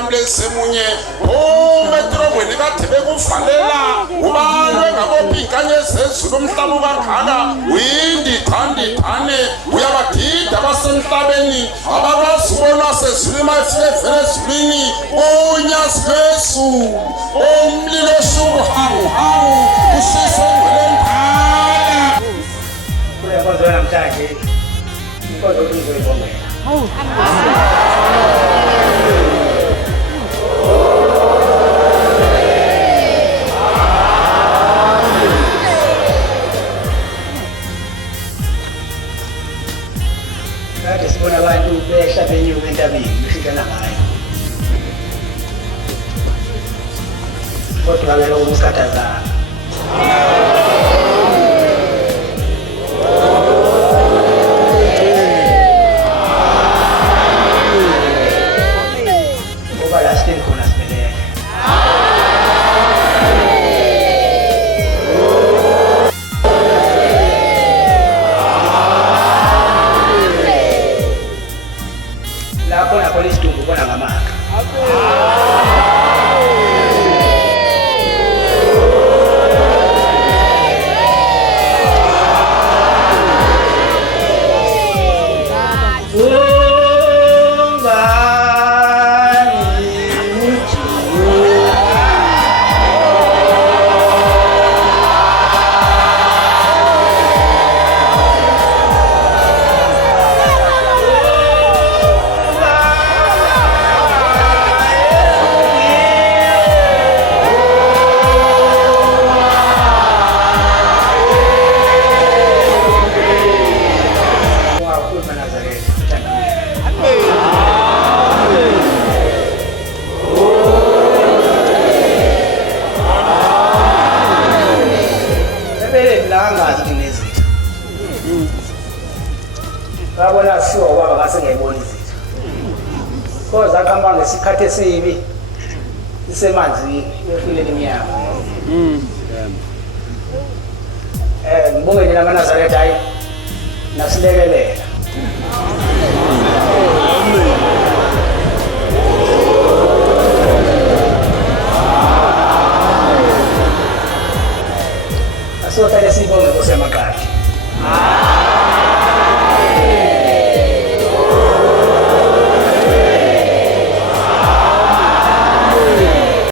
namle semunye metro mweni kathebe kuvalela ubalwe ngabophikanye zezulu umhlaba ubangaka uyindi thandithane uyabadida abasemhlabeni abakazibona sezulima efike ezulwini onyazi lwesu omlilo shuhawu usiso ngwelemphala uyakwazi namhlanje inkonzo ulizoyibongela kade sibona abantu behla benyuka entabeni beshintshana ngayo kodwa ke lokho kusikhathazana babona siwa ubaba ngasengayibona izitha koza akamba ngesikhathi esibi isemanzini uyofile iminyaka ngibonge nina kaNazaretha hayi nasilekelela asotha lesibonge kosemaqadi